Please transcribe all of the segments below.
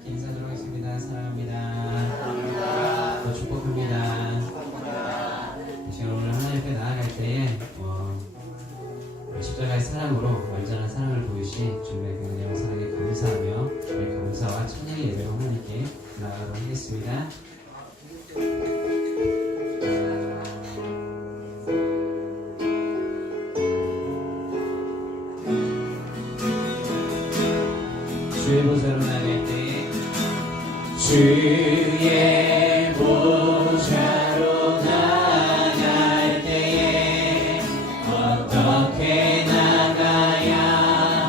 함께 인사드리도록 하겠습니다. 사랑합니다. 또 축복합니다. 제가 오늘 하나님 앞에 나아갈 때에 십자가의 사랑으로 완전한 사랑을 보이신 주님의 그 은혜와 사랑에 감사하며 우리 감사와 찬양의 예배로 하나님께 나아가도록 하겠습니다. 주의 보좌로 나갈 때에 주의 보좌로 나갈 때에 어떻게 나가야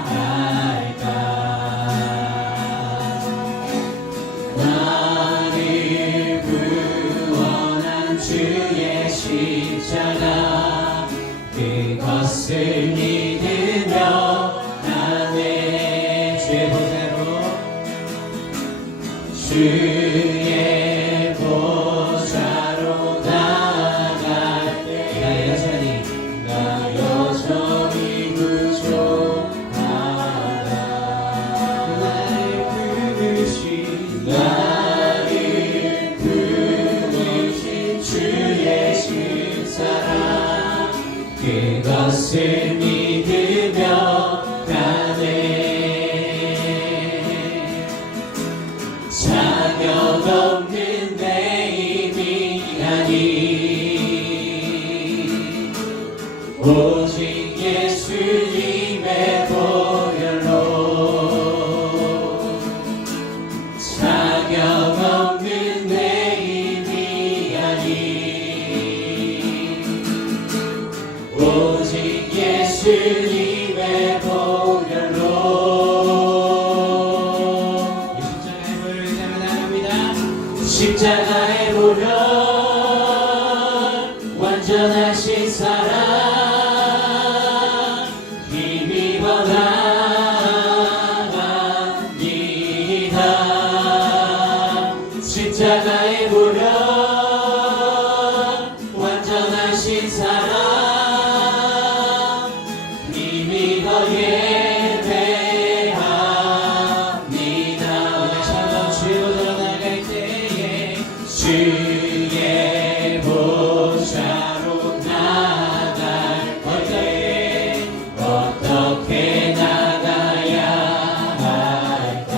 할까? 나를 구원한 주의 십자가 그것을 믿으며 나는 주의 보좌로 나갈 때 나 여전히 부족하다. 나를 부르신 주의 십사랑 그것을 믿으며 가네. 자격 없는 내 힘이 아니 오직 예수님의 보혈로 자격 없는 내 힘이 아니 오직 예수님의 보혈로 십자가의 보혈 완전하신 사랑 힘입어 나갑니다. 십자가의 보혈 완전하신 사랑 힘입어 예배합니다. 오늘 참으로 주의 보좌로 나갈 때에 주의 보좌로 나갈 때에 어떻게 나가야 할까?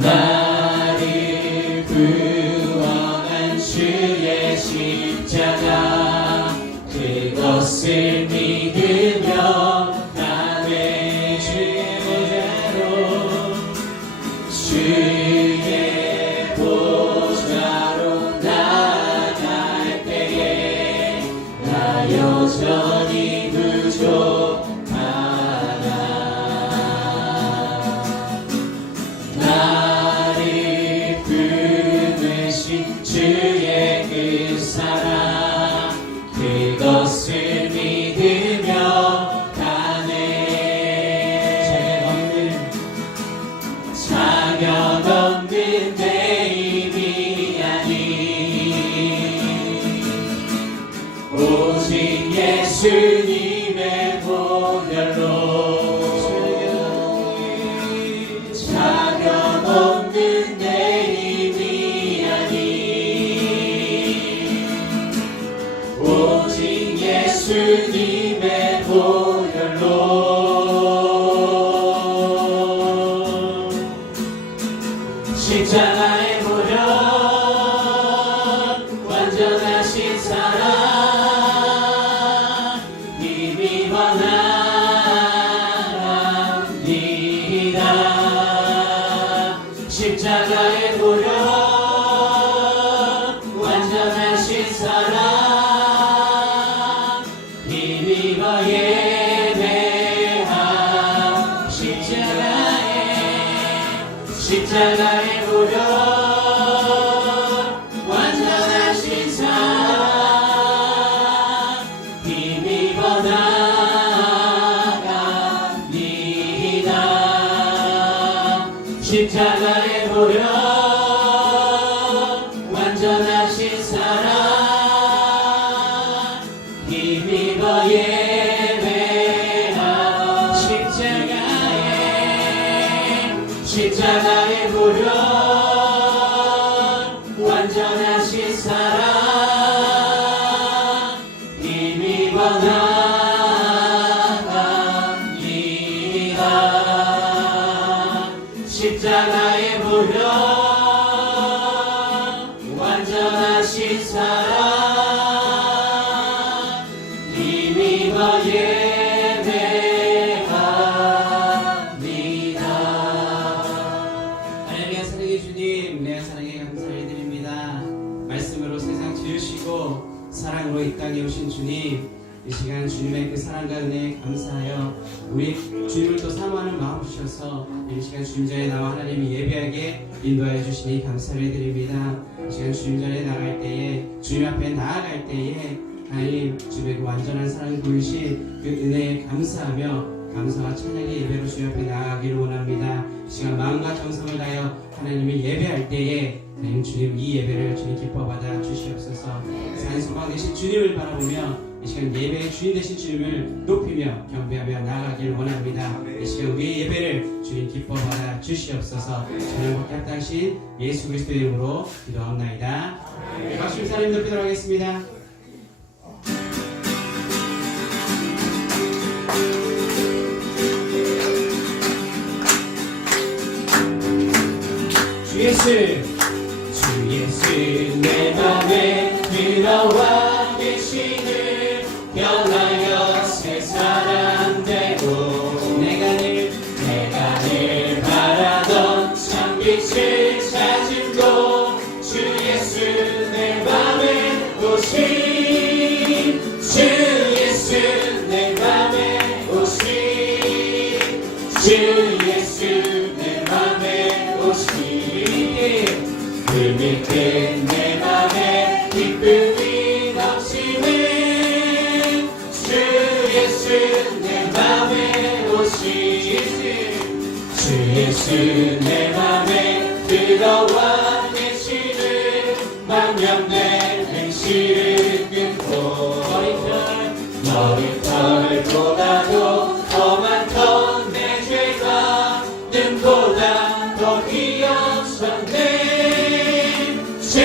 나를 구원한 주의 십자가 그것을 믿으며 나의 주의 보좌로 주의 보좌로 나갈 때에 나 여전히 부족하다. 나를 부르신 주의 그 사랑 그것을 믿으며 가네. 자격 없는 내 힘이 아니 오직 예수님의 보혈로 자격 없는 내 힘이 아니 오직 예수님의 보혈로 십자가의 보혈 완전하신 사랑 힘입어 나갑니다. 십자가의 보혈 완전하신 사랑 힘입어 예배합니다. 십자가의 보혈 완전하신 사랑 힘입어 나갑니다. 십자가의 보혈 완전하신 사랑 힘입어 예배합니다. 십자가의 나갑니다. 십자가에 보여 완전하신 사랑 힘입어 예배합니다. 하나님의 사랑의 주님, 내 사랑에 감사를 드립니다. 말씀으로 세상 지으시고 사랑으로 이 땅에 오신 주님, 이 시간 주님의 그 사랑과 은혜에 감사하여 우리 주님을 또 사모하는 마음 주셔서 이 시간 주님 전에 나와 하나님이 예배하게 인도하여 주시니 감사를 드립니다. 이 시간 주님 전에 나갈 때에, 주님 앞에 나아갈 때에 하나님 주님의 그 완전한 사랑을 보이신 그 은혜에 감사하며 감사와 찬양의 예배로 주님 앞에 나아가기를 원합니다. 이 시간 마음과 정성을 다하여 하나님을 예배할 때에 하나님 주님 이 예배를 주님 기뻐받아 주시옵소서. 산소방 되신 주님을 바라보며 이 시간 예배의 주인 되신 주님을 높이며 경배하며 나아가기를 원합니다. 이 시간 우리의 예배를 주님 기뻐받아 주시옵소서. 저녁 합당신 예수 그리스도의 이름으로 기도하옵나이다. 박수 인사님 높이도록 하겠습니다. 주 예수 내 맘에 들어와 계시는 변하여 새 사람 되고 내가 늘 바라던 참빛을 찾음도 주 예수 내 맘에 오신 주 예수 내 맘에 오신 주 예수 내 맘에 오신 그 밑에 내 맘에 기쁨이 넘치는 주 예수 내 맘에 오신 주 예수 내 맘에 들어와 계시는 만년내 행실을 끊고 머리털보다도 더 많던 내 죄가 눈보다 더 귀여웠네. 주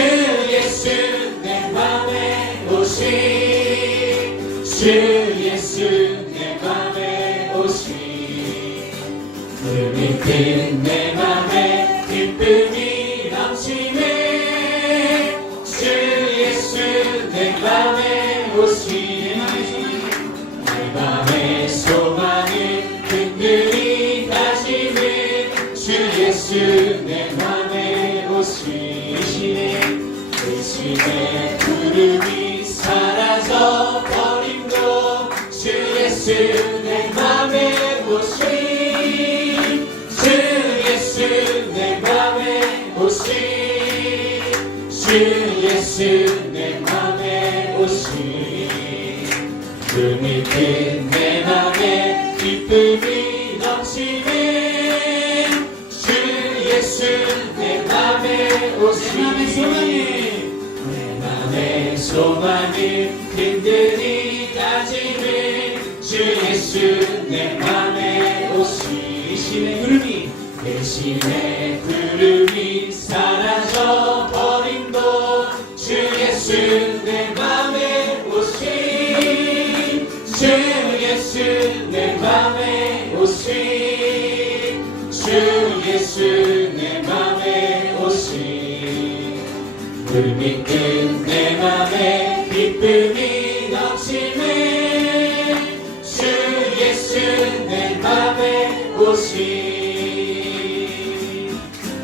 예수 내 맘에 오신 주 예수 내 맘에 오신 그 밑에 내 맘에 기쁨이 넘치네. 주 예수 내 맘에 오신 내 맘의 소망을 든든히 다지는 주 예수 내 맘에 오신 의심의 구름이 사라져 버림도 주 예수 내 맘에 오신 주 예수 내 맘에 오신 주 예수 내 맘에 오신 그 밑에 내 맘에 기쁨이 넘치네. 주 예수 내 맘에 오신 내 맘의 소망을 든든히 다지는 주 예수 내 맘에 오신 의심의 구름이 사라져 버림도 주 예수 내 맘에 오신 주 예수 내 맘에 오신 주 예수 내 맘에 오신 그 밑은 내 맘에 기쁨이 넘치네. 주 예수 내 맘에 오신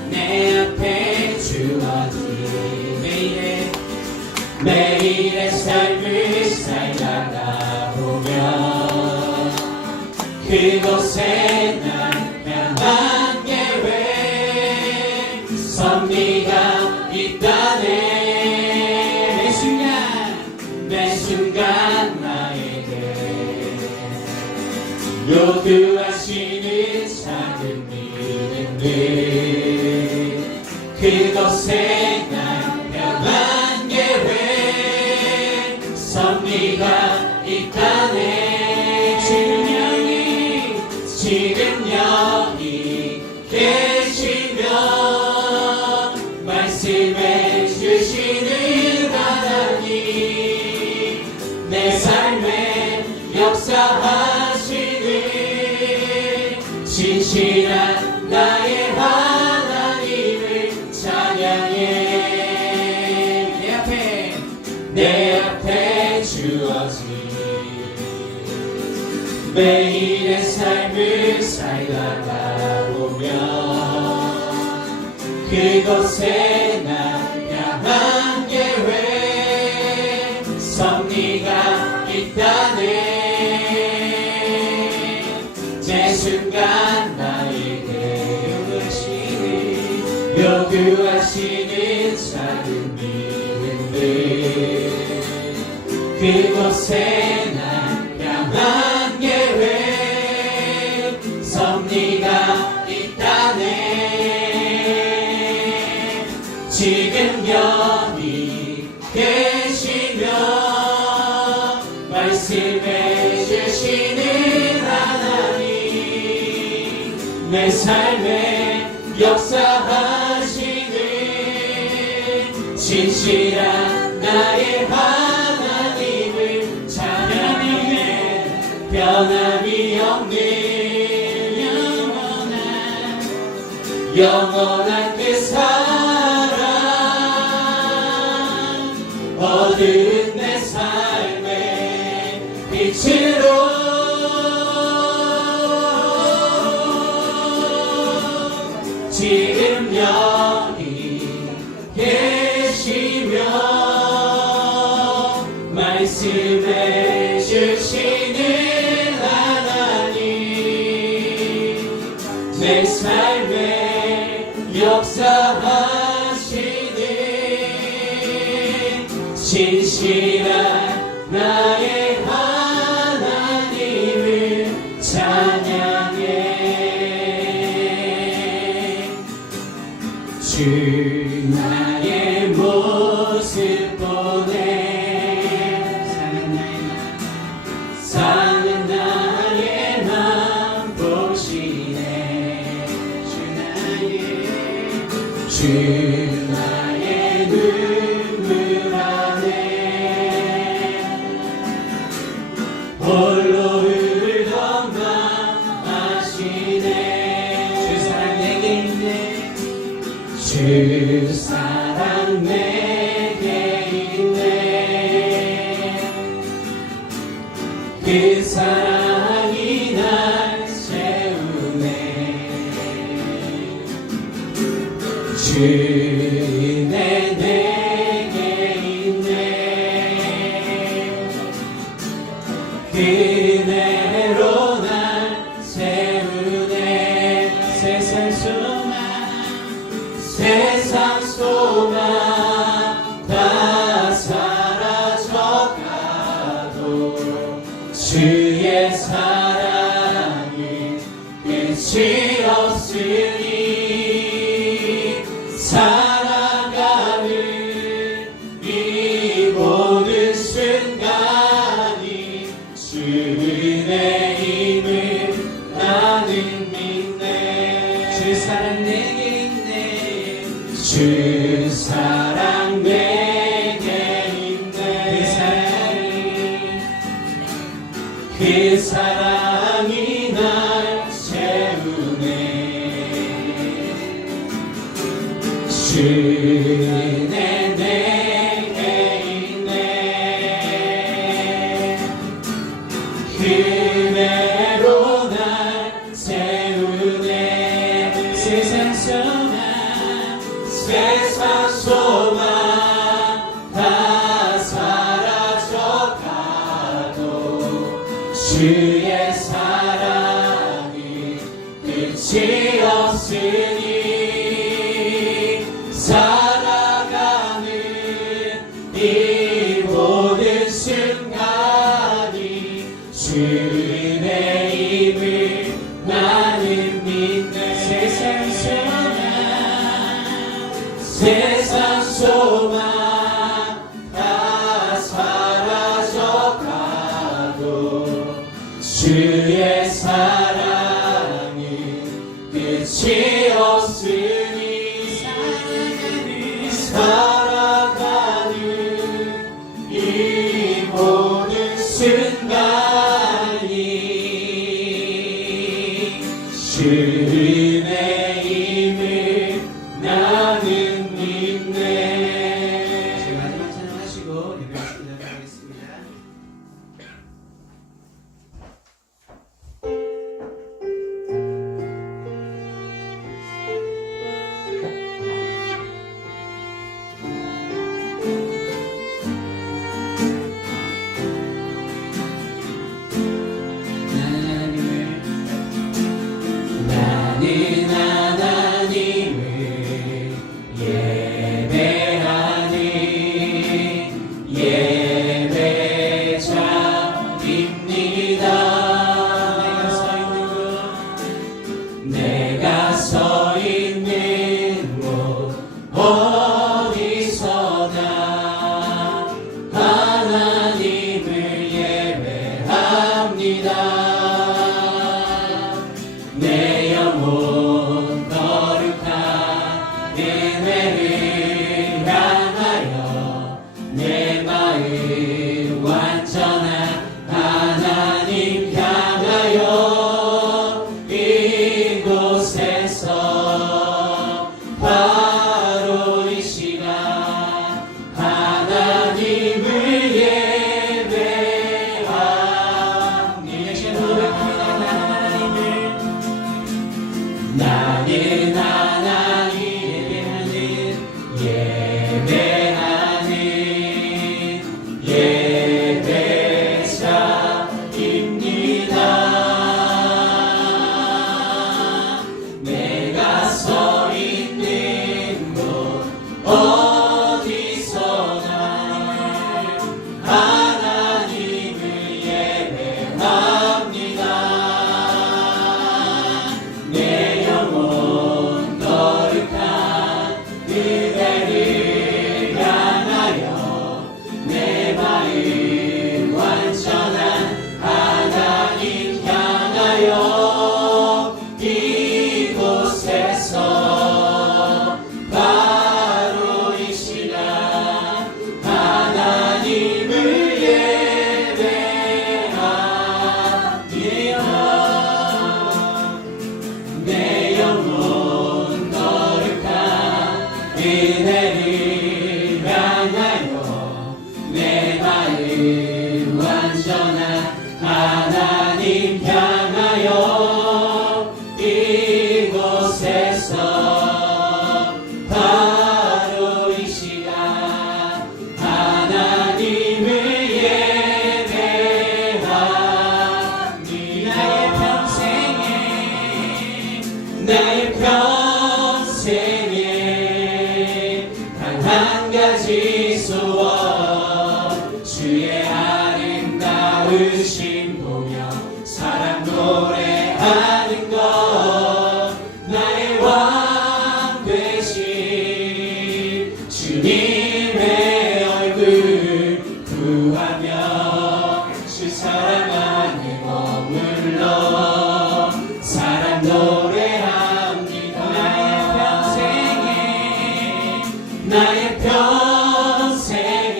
내 앞에 주어진 매일의 삶을 살다가 보면 그곳에 난 향한 계획 섭리가 있다네. 매 순간 나에게 요구하시는 작은 믿음들 그곳에 난 향한 계획 섭리가 있다네. 지금 여기 계시면 말씀해 주시는 하나님 내 삶에 역사하시는 진실한 나의 하나님을 찬양해. 내 앞에 주어진 매일의 삶을 살다가 보면 그곳에 나 향한 계획 섭리가 있다네. 매 순간 나에게 요구하시는 작은 믿음들 그곳에 날 향한 계획 섭리가 있다네. 지금 여기 계시며 말씀해 주시는 하나님 내 삶에 역사하시는 진실한 나의 하나님을 찬양해. 변함이 없는 영원한 그 사랑 어두운 내 삶의 빛으로 지금 여기 계시며 말씀해 주시는 하나님 내 삶에 역사하시는 진실한 나의 하나님을 찬양해. 주 나의 모습 보내 사는 나의 맘 보시네. 주 나의 눈물 안에 홀로 울던 맘 아시네. 주 사랑 내게 있네. 주 사랑 내게 있네. 그 사랑이 날 채우네. 주 은혜 내게 있네. 그 은혜로 날 채우네. 세상 소망 다 사라져가도 주의 사랑이 끝이 없으니 살아가는 이 모든 순간이 주 은혜임을 나는 믿네. 주 사랑 내게 있네. 주 사랑 내게 있네. 그 사랑이 날 채우네. 주 은혜 내게 있네. 그 은혜로 날 채우네. 세상 소망 다 사라져가도 주의 사랑이 끝이 없으니 살아가는 이 모든 순간이 주 은혜임을 나는 믿네. 세상 소망 다 사라져가도 주의 사랑이 끝이 없으니 살아가는 이 모든 순간 내가 서 있는 곳 어디서나 하나님을 예배합니다. 내 영혼 거룩한 은혜를 향하여 내 마음 완전한 하나님 향하여 이곳에서 바로 이 시간 하나님을 예배합니다. 나는 하나님 예배하는 예배자입니다. 내가 서 있는 곳 어디서나 하나님을 예배합니다. 내 영혼 거룩한 그대를 향하여 내 마음 완전한 하나님 향하여 이곳에서 바로 이 시간 하나님을 예배합니다. 내 영혼 거룩한 은혜를 향하여 내 마음 완전한 하나님 향하여 이곳에서 바로 이 시간 하나님을 예배합니다. 나의 평생에 단 한 가지 소원 주의 아름다우신 보며 사랑 노래하는 것 나의 왕 되신 주님의 얼굴 구하며 주 사랑 안에 머물러 사랑 노래합니다. 나의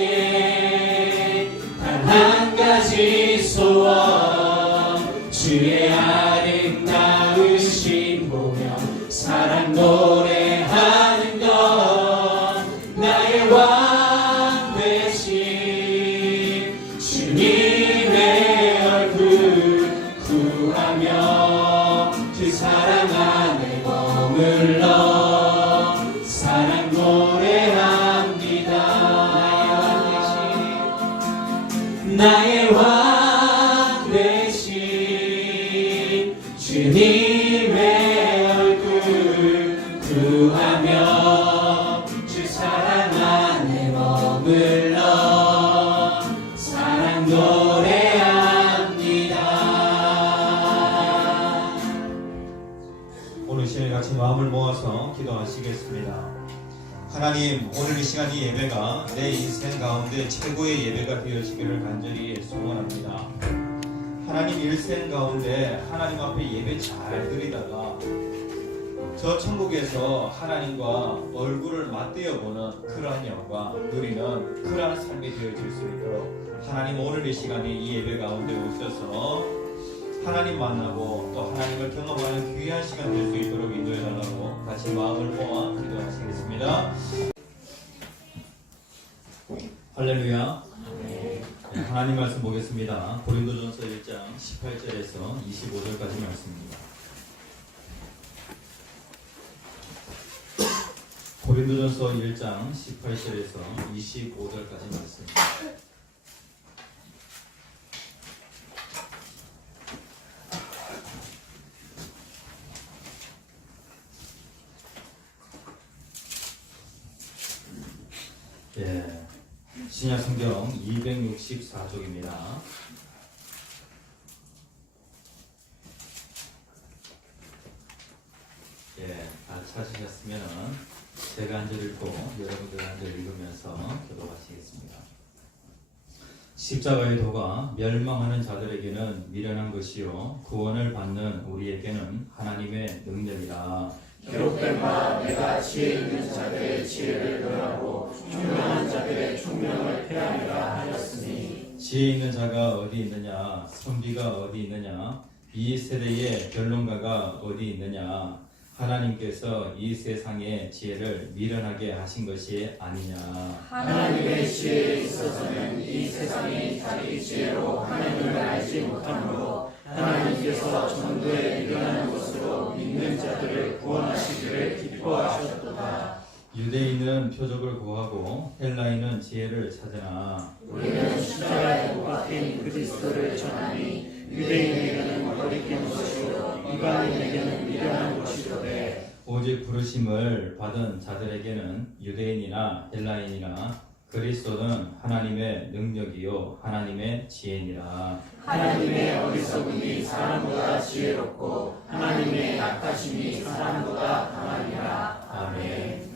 평생에 단 한 가지 소원 주의 아름다우신 보며 사랑 노래하는 것 나의 왕 되신 주님의 얼굴 구하며 주 사랑 안에 머물러 사랑 노래합니다. 나의 왕 되신 주님의 얼굴 구하며 주 사랑 안에 머물러 사랑 노래합니다. 오늘 시간에 같이 마음을 모아서 기도하시겠습니다. 하나님, 오늘 이 시간 이 예배가 내 인생 가운데 최고의 예배가 되어지기를 간절히 소원합니다. 하나님, 일생 가운데 하나님 앞에 예배 잘 드리다가 저 천국에서 하나님과 얼굴을 맞대어 보는 그러한 영광 누리는 그러한 삶이 되어질 수 있도록 하나님, 오늘 이 시간에 이 예배 가운데 오셔서 하나님 만나고 또 하나님을 경험하는 귀한 시간 될 수 있도록 인도해 달라고 같이 마음을 모아 기도하시겠습니다. 할렐루야. 네, 하나님 말씀 보겠습니다. 고린도전서 1장 18절에서 25절까지 말씀입니다. 고린도전서 1장 18절에서 25절까지 말씀입니다. 신약성경 264쪽입니다. 찾으셨으면 제가 한 절 읽고 여러분들 한 절 읽으면서 기도하시겠습니다. 십자가의 도가 멸망하는 자들에게는 미련한 것이요 구원을 받는 우리에게는 하나님의 능력이라. 기록된 바 내가 지혜 있는 자들의 지혜를 멸하고 총명한 자들의 총명을 폐하리라 하였으니. 지혜 있는 자가 어디 있느냐, 선비가 어디 있느냐, 이 세대의 변론가가 어디 있느냐. 하나님께서 이 세상의 지혜를 미련하게 하신 것이 아니냐. 하나님의 지혜에 있어서는 이 세상이 자기 지혜로 하나님을 알지 못하므로 하나님께서 전도에 미련한 것으로 믿는 자들을 구원하시기를 기뻐하셨도다. 유대인은 표적을 구하고 헬라인은 지혜를 찾으나 우리는 십자가에 못 박힌 그리스도를 전하니 유대인에게는 거리낀 것이요 이방인에게는 미련한 것이로되 오직 부르심을 받은 자들에게는 유대인이나 헬라인이나 그리스도는 하나님의 능력이요 하나님의 지혜니라. 하나님의 어리석음이 사람보다 지혜롭고 하나님의 약하심이 사람보다 강하니라. 아멘.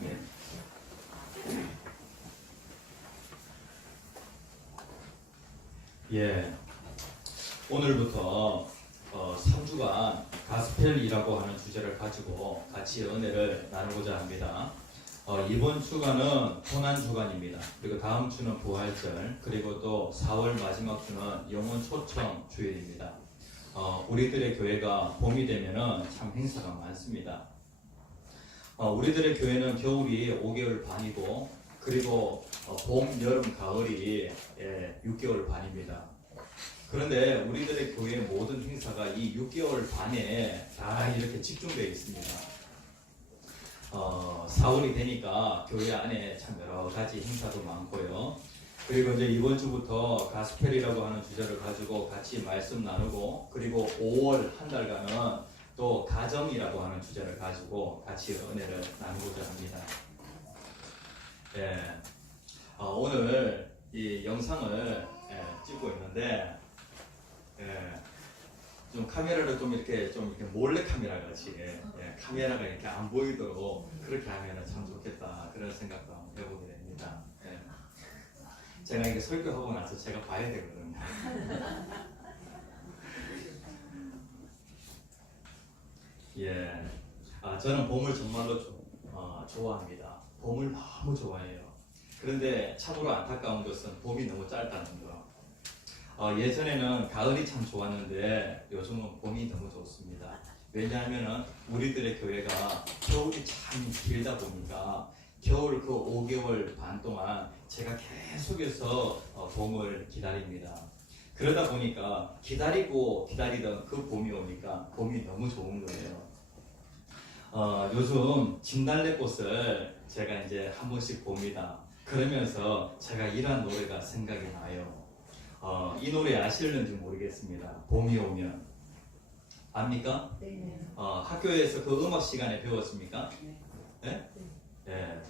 예, 오늘부터 3주간 가스펠이라고 하는 주제를 가지고 같이 은혜를 나누고자 합니다. 이번 주간은 고난 주간입니다. 그리고 다음 주는 부활절, 그리고 또 4월 마지막 주는 영혼 초청 주일입니다. 우리들의 교회가 봄이 되면은 참 행사가 많습니다. 우리들의 교회는 겨울이 5개월 반이고, 그리고 봄, 여름, 가을이 6개월 반입니다. 그런데 우리들의 교회의 모든 행사가 이 6개월 반에 다 이렇게 집중되어 있습니다. 4월이 되니까 교회 안에 참 여러 가지 행사도 많고요. 그리고 이제 이번 주부터 가스펠이라고 하는 주제를 가지고 같이 말씀 나누고, 그리고 5월 한 달간은 또 가정이라고 하는 주제를 가지고 같이 은혜를 나누고자 합니다. 예, 오늘 이 영상을 찍고 있는데, 좀 카메라를 좀 이렇게 몰래 카메라 같이 카메라가 이렇게 안 보이도록 그렇게 하면 참 좋겠다, 그런 생각도 한번 해보게 됩니다. 제가 이렇게 설교하고 나서 제가 봐야 되거든요. 예, 저는 봄을 정말로 좋아합니다. 봄을 너무 좋아해요. 그런데 참으로 안타까운 것은 봄이 너무 짧다는 거. 예전에는 가을이 참 좋았는데 요즘은 봄이 너무 좋습니다. 왜냐하면 우리들의 교회가 겨울이 참 길다 보니까 겨울 그 5개월 반 동안 제가 계속해서 봄을 기다립니다. 그러다 보니까 기다리고 기다리던 그 봄이 오니까 봄이 너무 좋은 거예요. 요즘 진달래꽃을 제가 이제 한 번씩 봅니다. 그러면서 제가 이런 노래가 생각이 나요. 이 노래 아실는지 모르겠습니다. 봄이 오면. 압니까? 네. 학교에서 그 음악 시간에 배웠습니까? 네? 네.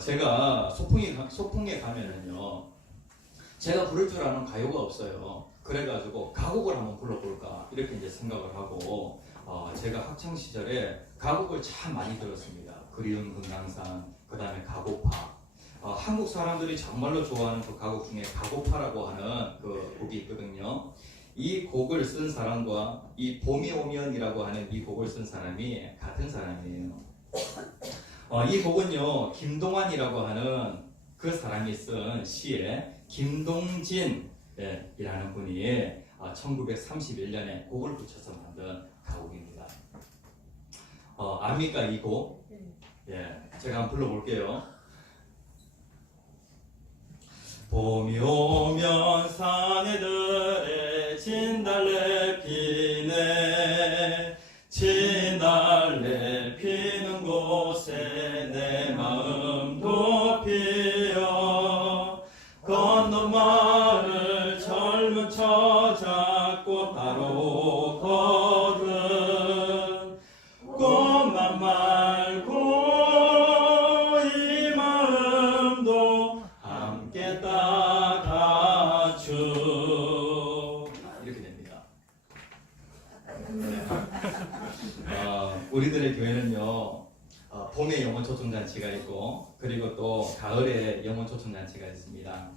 제가 소풍에 가면은요, 제가 부를 줄 아는 가요가 없어요. 그래가지고 가곡을 한번 불러볼까 이렇게 이제 생각을 하고, 제가 학창 시절에 가곡을 참 많이 들었습니다. 그리운 금강산, 그 다음에 가고파. 한국 사람들이 정말로 좋아하는 그 가곡 중에 가고파라고 하는 그 곡이 있거든요. 이 곡을 쓴 사람과 이 봄이 오면이라고 하는 이 곡을 쓴 사람이 같은 사람이에요. 이 곡은요, 김동완이라고 하는 그 사람이 쓴 시에 김동진이라는 분이 1931년에 곡을 붙여서 만든 가곡입니다. 압니까 이 곡? 예, 제가 한번 불러볼게요. 봄이 오면 산에들에 진달래 피네. 진달래 피는 곳에 내 마음도 피어. 건넌 마을 젊은 처자꽃 따로 거든. 꽃만 말고 이 마음도 함께 따라주. 이렇게 됩니다. 우리들의 교회는요, 봄에 영혼 초청잔치가 있고 그리고 또 가을에 영혼 초청잔치가 있습니다.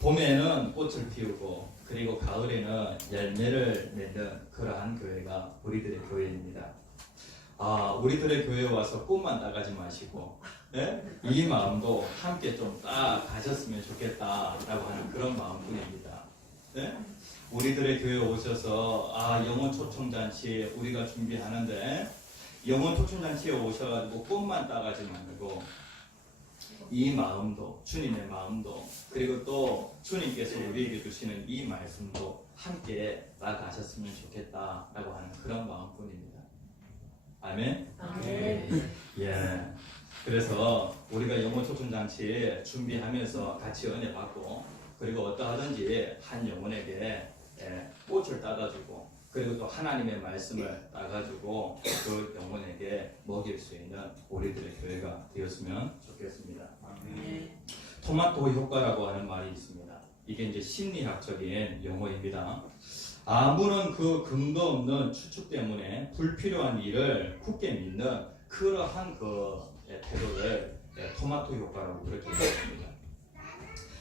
봄에는 꽃을 피우고 그리고 가을에는 열매를 맺는 그러한 교회가 우리들의 교회입니다. 우리들의 교회에 와서 꽃만 따가지 마시고 이 마음도 함께 좀 가졌으면 좋겠다라고 하는 그런 마음뿐입니다. 우리들의 교회에 오셔서 영혼 초청잔치 우리가 준비하는데 영혼 초청잔치에 오셔가지고 꽃만 따가지 말고 이 마음도 주님의 마음도 그리고 또 주님께서 우리에게 주시는 이 말씀도 함께 나가셨으면 좋겠다라고 하는 그런 마음뿐입니다. 아멘. 예. 그래서 우리가 영혼 초청잔치 준비하면서 같이 은혜 받고 그리고 어떠하든지 한 영혼에게 꽃을 따다주고 그리고 또 하나님의 말씀을 따가지고 그 영혼에게 먹일 수 있는 우리들의 교회가 되었으면 좋겠습니다. 토마토 효과라고 하는 말이 있습니다. 이게 이제 심리학적인 용어입니다. 아무런 그 근거 없는 추측 때문에 불필요한 일을 굳게 믿는 그러한 그 태도를 토마토 효과라고 그렇게 얘기합니다.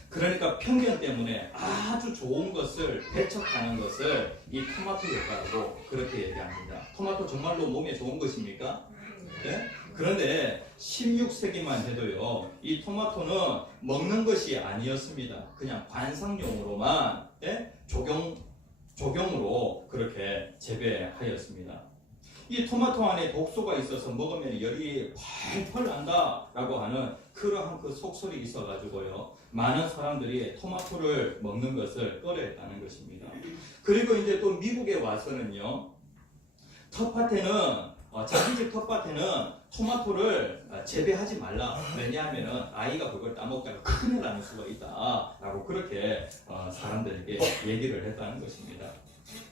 그러니까 편견 때문에 아주 좋은 것을 배척하는 것을 이 토마토 효과라고 그렇게 얘기합니다. 토마토 정말로 몸에 좋은 것입니까? 네? 그런데 16세기만 해도요, 이 토마토는 먹는 것이 아니었습니다. 그냥 관상용으로만 조경으로 그렇게 재배하였습니다. 이 토마토 안에 독소가 있어서 먹으면 열이 펄펄 난다라고 하는 그러한 그 속설이 있어가지고요, 많은 사람들이 토마토를 먹는 것을 꺼려했다는 것입니다. 그리고 이제 또 미국에 와서는요, 텃밭에는 자기 집 텃밭에는 토마토를 재배하지 말라. 왜냐하면 아이가 그걸 따먹다가 큰일 나는 수가 있다라고 그렇게 사람들에게 얘기를 했다는 것입니다.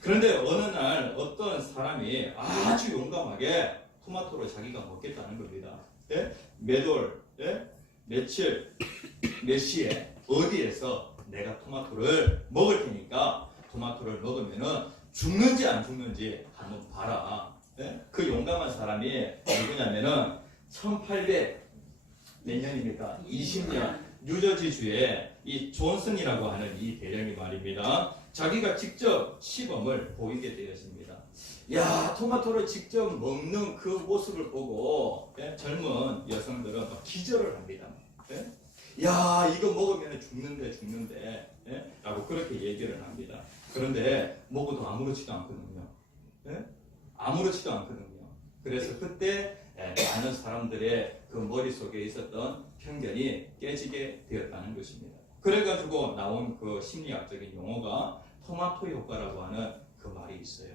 그런데 어느 날 어떤 사람이 아주 용감하게 토마토를 자기가 먹겠다는 겁니다. 몇 월, 며칠, 몇 시에 어디에서 내가 토마토를 먹을 테니까 토마토를 먹으면은 죽는지 안 죽는지 한번 봐라. 그 용감한 사람이 누구냐면은 1800 몇 년입니까? 20년 뉴저지주의 이 존슨이라고 하는 이 대령이 말입니다. 자기가 직접 시범을 보이게 되었습니다. 야, 토마토를 직접 먹는 그 모습을 보고 젊은 여성들은 막 기절을 합니다. 야, 이거 먹으면 죽는데 라고 그렇게 얘기를 합니다. 그런데 먹어도 아무렇지도 않거든요. 아무렇지도 않거든요. 그래서 그때 많은 사람들의 그 머릿속에 있었던 편견이 깨지게 되었다는 것입니다. 그래가지고 나온 그 심리학적인 용어가 토마토 효과라고 하는 그 말이 있어요.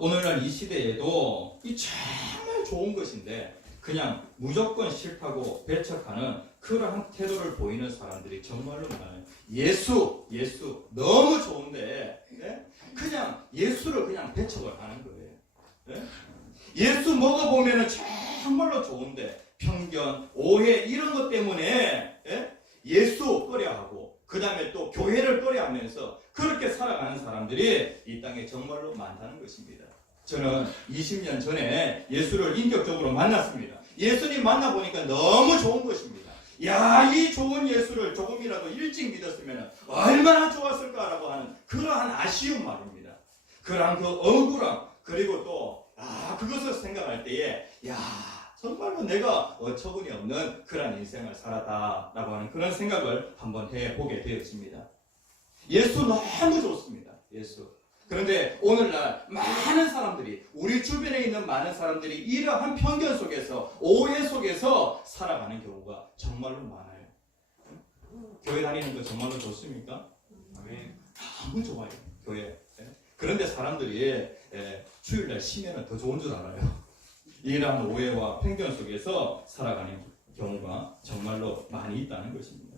오늘날 이 시대에도 이 정말 좋은 것인데 그냥 무조건 싫다고 배척하는 그러한 태도를 보이는 사람들이 정말로 많아요. 예수 너무 좋은데 그냥 예수를 그냥 배척을 하는 거예요. 예수 먹어보면 정말로 좋은데 편견, 오해 이런 것 때문에 예수 꺼려하고 그 다음에 또 교회를 꺼려하면서 그렇게 살아가는 사람들이 이 땅에 정말로 많다는 것입니다. 저는 20년 전에 예수를 인격적으로 만났습니다. 예수님 만나보니까 너무 좋은 것입니다. 야, 이 좋은 예수를 조금이라도 일찍 믿었으면 얼마나 좋았을까라고 하는 그러한 아쉬운 말입니다. 그러한 그 억울함, 그리고 또 그것을 생각할 때에 야, 정말로 내가 어처구니 없는 그런 인생을 살았다라고 하는 그런 생각을 한번 해보게 되었습니다. 예수 너무 좋습니다. 예수. 그런데 오늘날 많은 사람들이, 우리 주변에 있는 많은 사람들이 이러한 편견 속에서, 오해 속에서 살아가는 경우가 정말로 많아요. 교회 다니는 거 정말로 좋습니까? 너무 좋아요, 교회. 그런데 사람들이 주일날 쉬면 더 좋은 줄 알아요. 이러한 오해와 편견 속에서 살아가는 경우가 정말로 많이 있다는 것입니다.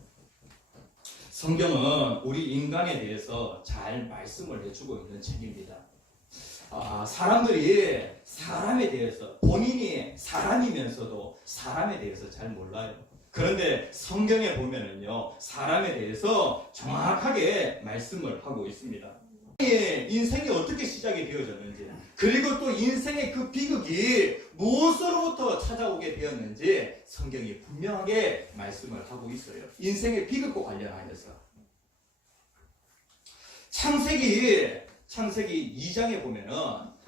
성경은 우리 인간에 대해서 잘 말씀을 해주고 있는 책입니다. 사람들이 사람에 대해서, 본인이 사람이면서도 사람에 대해서 잘 몰라요. 그런데 성경에 보면은요, 사람에 대해서 정확하게 말씀을 하고 있습니다. 인생이 어떻게 시작이 되어졌는지, 그리고 또 인생의 그 비극이 무엇으로부터 찾아오게 되었는지 성경이 분명하게 말씀을 하고 있어요. 인생의 비극과 관련하여서. 창세기 2장에 보면은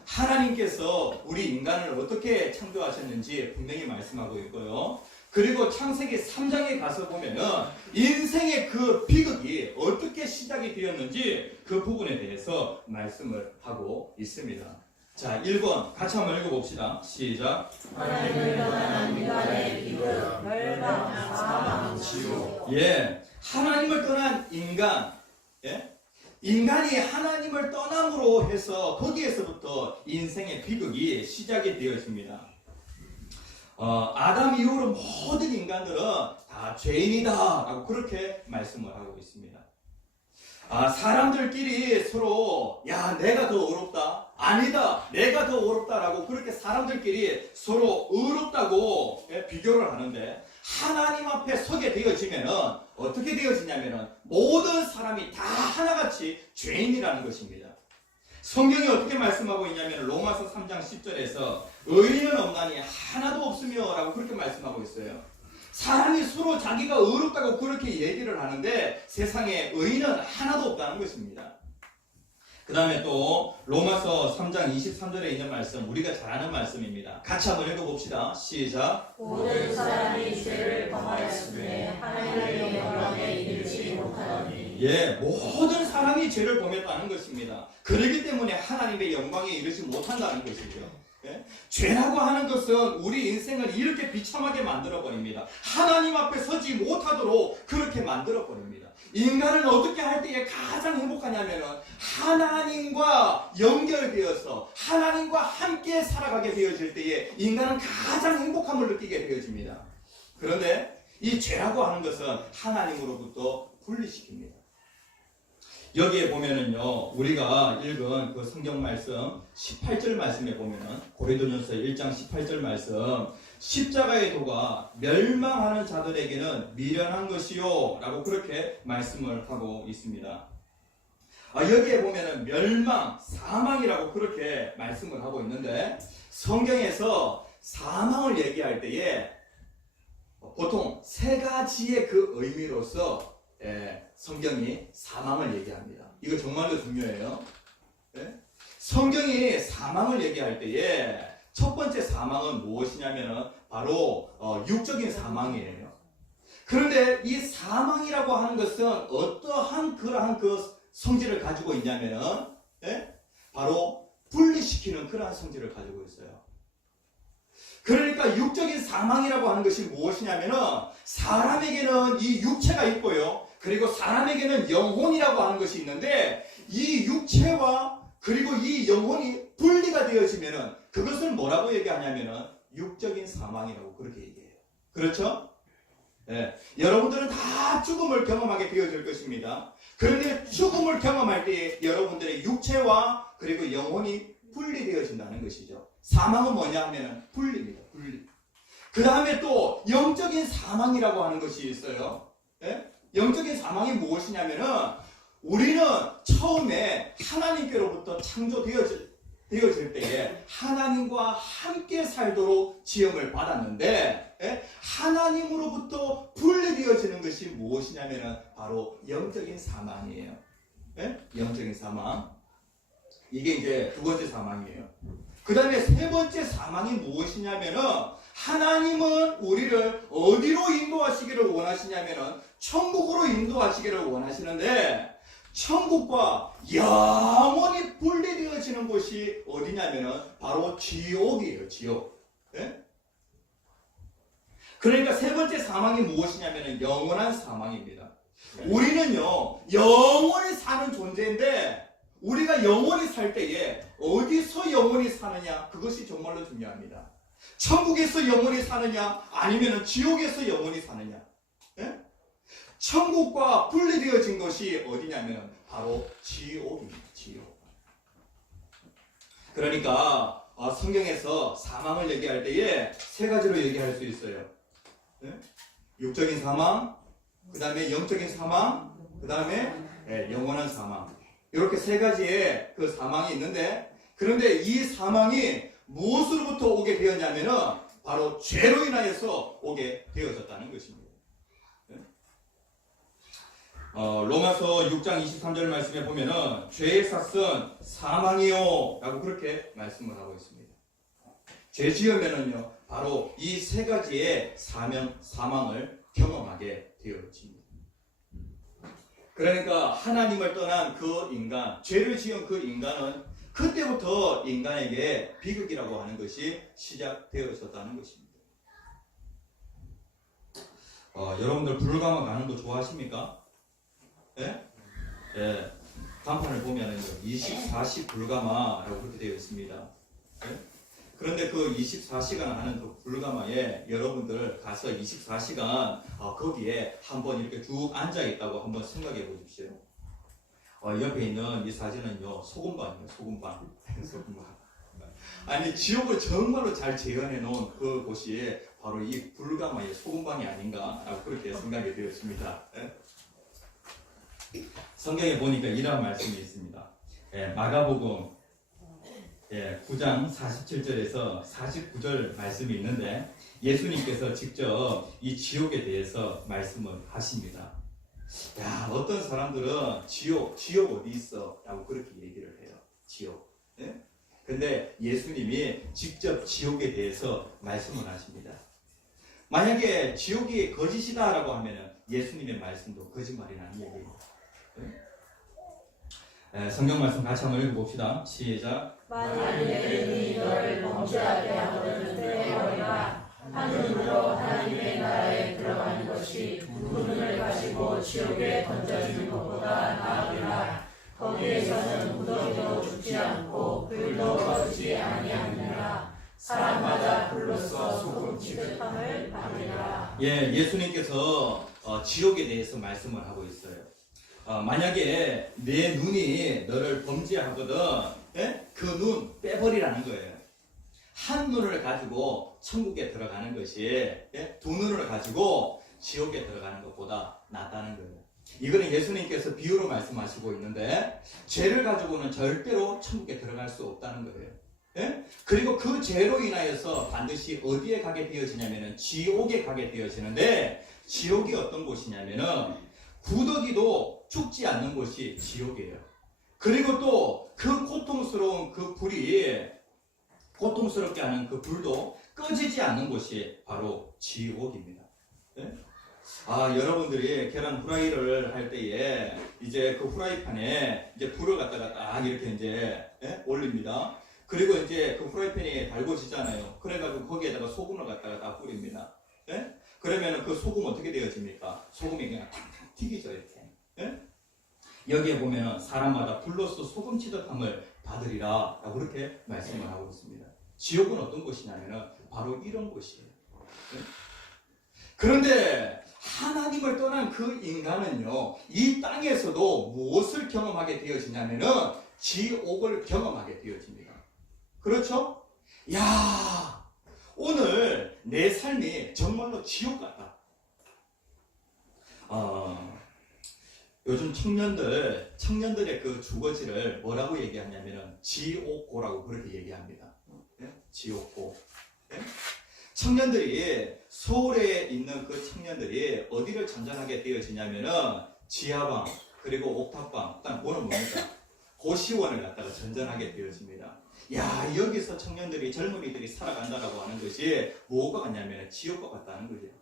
하나님께서 우리 인간을 어떻게 창조하셨는지 분명히 말씀하고 있고요. 그리고 창세기 3장에 가서 보면은 인생의 그 비극이 어떻게 시작이 되었는지 그 부분에 대해서 말씀을 하고 있습니다. 자, 1번 같이 한번 읽어봅시다. 시작. 하나님을 떠난 인간의 비극, 멸망, 사망, 지옥. 예, 하나님을 떠난 인간, 예? 인간이 하나님을 떠남으로 해서 거기에서부터 인생의 비극이 시작이 되어집니다. 아담 이후로 모든 인간들은 다 죄인이다 라고 그렇게 말씀을 하고 있습니다. 사람들끼리 서로 야 내가 더 어렵다, 아니다 내가 더 어렵다 라고 그렇게 사람들끼리 서로 어렵다고 비교를 하는데, 하나님 앞에 서게 되어지면은 어떻게 되어지냐면은 모든 사람이 다 하나같이 죄인이라는 것입니다. 성경이 어떻게 말씀하고 있냐면 로마서 3장 10절에서 의인은 없나니 하나도 없으며 라고 그렇게 말씀하고 있어요. 사람이 서로 자기가 어렵다고 그렇게 얘기를 하는데 세상에 의인은 하나도 없다는 것입니다. 그 다음에 또 로마서 3장 23절에 있는 말씀, 우리가 잘 아는 말씀입니다. 같이 한번 읽어봅시다. 시작. 모든 사람이 죄를 범하였으되 하나님의 영광에 이르지 못하더니. 예, 모든 사람이 죄를 범했다는 것입니다. 그렇기 때문에 하나님의 영광에 이르지 못한다는 것이죠. 예? 죄라고 하는 것은 우리 인생을 이렇게 비참하게 만들어버립니다. 하나님 앞에 서지 못하도록 그렇게 만들어버립니다. 인간은 어떻게 할 때에 가장 행복하냐면은 하나님과 연결되어서 하나님과 함께 살아가게 되어질 때에 인간은 가장 행복함을 느끼게 되어집니다. 그런데 이 죄라고 하는 것은 하나님으로부터 분리시킵니다. 여기에 보면은요, 우리가 읽은 그 성경 말씀 18절 말씀에 보면은 고린도전서 1장 18절 말씀, 십자가의 도가 멸망하는 자들에게는 미련한 것이요 라고 그렇게 말씀을 하고 있습니다. 여기에 보면은 멸망, 사망이라고 그렇게 말씀을 하고 있는데, 성경에서 사망을 얘기할 때에 보통 세 가지의 그 의미로서 성경이 사망을 얘기합니다. 이거 정말로 중요해요. 성경이 사망을 얘기할 때에 첫 번째 사망은 무엇이냐면은 바로 육적인 사망이에요. 그런데 이 사망이라고 하는 것은 어떠한 그러한 그 성질을 가지고 있냐면은 바로 분리시키는 그러한 성질을 가지고 있어요. 그러니까 육적인 사망이라고 하는 것이 무엇이냐면은 사람에게는 이 육체가 있고요, 그리고 사람에게는 영혼이라고 하는 것이 있는데, 이 육체와 그리고 이 영혼이 분리가 되어지면은 그것을 뭐라고 얘기하냐면은 육적인 사망이라고 그렇게 얘기해요. 그렇죠? 네. 여러분들은 다 죽음을 경험하게 되어질 것입니다. 그런데 죽음을 경험할 때 여러분들의 육체와 그리고 영혼이 분리되어진다는 것이죠. 사망은 뭐냐 하면은 분리입니다. 분리. 그 다음에 또 영적인 사망이라고 하는 것이 있어요. 영적인 사망이 무엇이냐면은 우리는 처음에 하나님께로부터 창조되어질 때에 하나님과 함께 살도록 지음을 받았는데, 하나님으로부터 분리되어지는 것이 무엇이냐면은 바로 영적인 사망이에요. 영적인 사망. 이게 이제 두 번째 사망이에요. 그 다음에 세 번째 사망이 무엇이냐면은 하나님은 우리를 어디로 인도하시기를 원하시냐면은 천국으로 인도하시기를 원하시는데, 천국과 영원히 분리되어지는 곳이 어디냐면은 바로 지옥이에요. 지옥. 그러니까 세 번째 사망이 무엇이냐면은 영원한 사망입니다. 우리는요 영원히 사는 존재인데, 우리가 영원히 살 때에 어디서 영원히 사느냐, 그것이 정말로 중요합니다. 천국에서 영원히 사느냐 아니면 지옥에서 영원히 사느냐. 천국과 분리되어진 것이 어디냐면 바로 지옥입니다. 지옥. 그러니까 성경에서 사망을 얘기할 때에 세 가지로 얘기할 수 있어요. 육적인 사망, 그 다음에 영적인 사망, 그 다음에 영원한 사망. 이렇게 세 가지의 그 사망이 있는데, 그런데 이 사망이 무엇으로부터 오게 되었냐면은 바로 죄로 인하여서 오게 되어졌다는 것입니다. 로마서 6장 23절 말씀에 보면은 죄의 삭은 사망이요 라고 그렇게 말씀을 하고 있습니다. 죄 지으면은요 바로 이 세 가지의 사망을 경험하게 되어집니다. 그러니까 하나님을 떠난 그 인간, 죄를 지은 그 인간은 그때부터 인간에게 비극이라고 하는 것이 시작되어졌다는 것입니다. 여러분들 불가마 가는 거 좋아하십니까? 예? 예. 간판을 보면은 24시 불가마라고 그렇게 되어 있습니다. 예? 그런데 그 24시간 하는 그 불가마에 여러분들 가서 24시간 거기에 한번 이렇게 쭉 앉아 있다고 한번 생각해 보십시오. 옆에 있는 이 사진은요 소금방이에요. 소금방. 소금방. 아니 지옥을 정말로 잘 재현해 놓은 그 곳이 바로 이 불가마의 소금방이 아닌가라고 그렇게 생각이 되었습니다. 예? 성경에 보니까 이런 말씀이 있습니다. 예, 마가복음 9장 47절에서 49절 말씀이 있는데 예수님께서 직접 이 지옥에 대해서 말씀을 하십니다. 야, 어떤 사람들은 지옥 어디 있어? 라고 그렇게 얘기를 해요. 지옥. 예? 근데 예수님이 직접 지옥에 대해서 말씀을 하십니다. 만약에 지옥이 거짓이다라고 하면은 예수님의 말씀도 거짓말이라는 얘기예요. 성경 말씀 같이 한번 읽어봅시다. 시작. 만일 내 눈이 너를 범죄하게 하거든 빼어버리라. 하늘으로 하나님의 나라에 들어가는 것이 두 눈을 가지고 지옥에 던져지는 것보다 나으리라. 거기에서는 무더기도 죽지 않고 불도 꺼지지 아니하느니라. 사람마다 불로써 소금 취급함을 받으리라. 예수님께서 지옥에 대해서 말씀을 하고 있어요. 만약에 내 눈이 너를 범죄하거든, 그 눈 빼버리라는 거예요. 한 눈을 가지고 천국에 들어가는 것이 두 눈을 가지고 지옥에 들어가는 것보다 낫다는 거예요. 이거는 예수님께서 비유로 말씀하시고 있는데 죄를 가지고는 절대로 천국에 들어갈 수 없다는 거예요. 그리고 그 죄로 인하여서 반드시 어디에 가게 되어지냐면은 지옥에 가게 되어지는데, 지옥이 어떤 곳이냐면은 구더기도 죽지 않는 곳이 지옥이에요. 그리고 또 그 고통스러운 그 불이, 고통스럽게 하는 그 불도 꺼지지 않는 곳이 바로 지옥입니다. 여러분들이 계란 후라이를 할 때에 이제 그 후라이팬에 이제 불을 갖다가 딱 이렇게 이제 올립니다. 그리고 이제 그 후라이팬이 달궈지잖아요. 그래가지고 거기에다가 소금을 갖다가 딱 뿌립니다. 그러면 그 소금 어떻게 되어집니까? 소금이 그냥 탕탕 튀기죠, 이렇게. 여기에 보면 사람마다 불로써 소금 취급함을 받으리라 라고 그렇게 말씀을 하고 있습니다. 지옥은 어떤 곳이냐면 바로 이런 곳이에요. 그런데 하나님을 떠난 그 인간은요, 이 땅에서도 무엇을 경험하게 되어지냐면은 지옥을 경험하게 되어집니다. 그렇죠? 야, 오늘 내 삶이 정말로 지옥 같다. 요즘 청년들의 그 주거지를 뭐라고 얘기하냐면은 지옥고라고 그렇게 얘기합니다. 지옥고. 청년들이, 서울에 있는 그 청년들이 어디를 전전하게 되어지냐면은 지하방, 그리고 옥탑방, 그다음 뭐는 뭡니까? 고시원을 갖다가 전전하게 되어집니다. 야, 여기서 청년들이, 젊은이들이 살아간다라고 하는 것이 뭐가 같냐면 지옥과 같다는 거죠.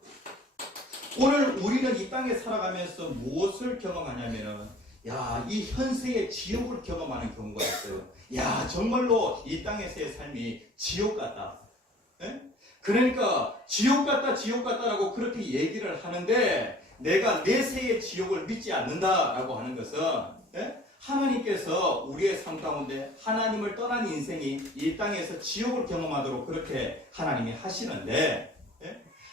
오늘 우리는 이 땅에 살아가면서 무엇을 경험하냐면은, 야, 이 현세의 지옥을 경험하는 경우가 있어요. 야, 정말로 이 땅에서의 삶이 지옥 같다. 그러니까 지옥 같다라고 그렇게 얘기를 하는데, 내가 내세의 지옥을 믿지 않는다라고 하는 것은 하나님께서 우리의 삶 가운데 하나님을 떠난 인생이 이 땅에서 지옥을 경험하도록 그렇게 하나님이 하시는데,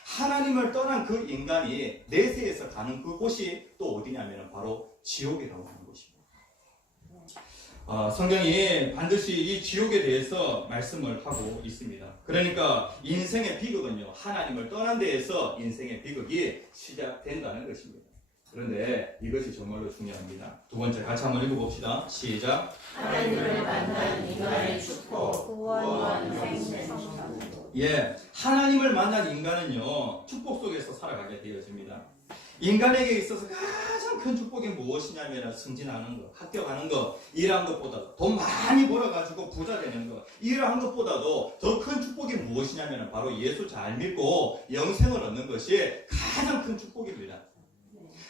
하나님을 떠난 그 인간이 내세에서 가는 그곳이 또 어디냐면 바로 지옥이라고 하는 곳입니다. 성경이 반드시 이 지옥에 대해서 말씀을 하고 있습니다. 그러니까 인생의 비극은요, 하나님을 떠난 데에서 인생의 비극이 시작된다는 것입니다. 그런데 이것이 정말로 중요합니다. 두 번째 같이 한번 읽어봅시다. 시작. 하나님을 만난 인간의 축복, 구원, 생명. 예, 하나님을 만난 인간은요 축복 속에서 살아가게 되어집니다. 인간에게 있어서 가장 큰 축복이 무엇이냐면 승진하는 것, 합격하는 것, 일한 것보다도 돈 많이 벌어가지고 부자 되는 것, 일한 것보다도 더 큰 축복이 무엇이냐면 바로 예수 잘 믿고 영생을 얻는 것이 가장 큰 축복입니다.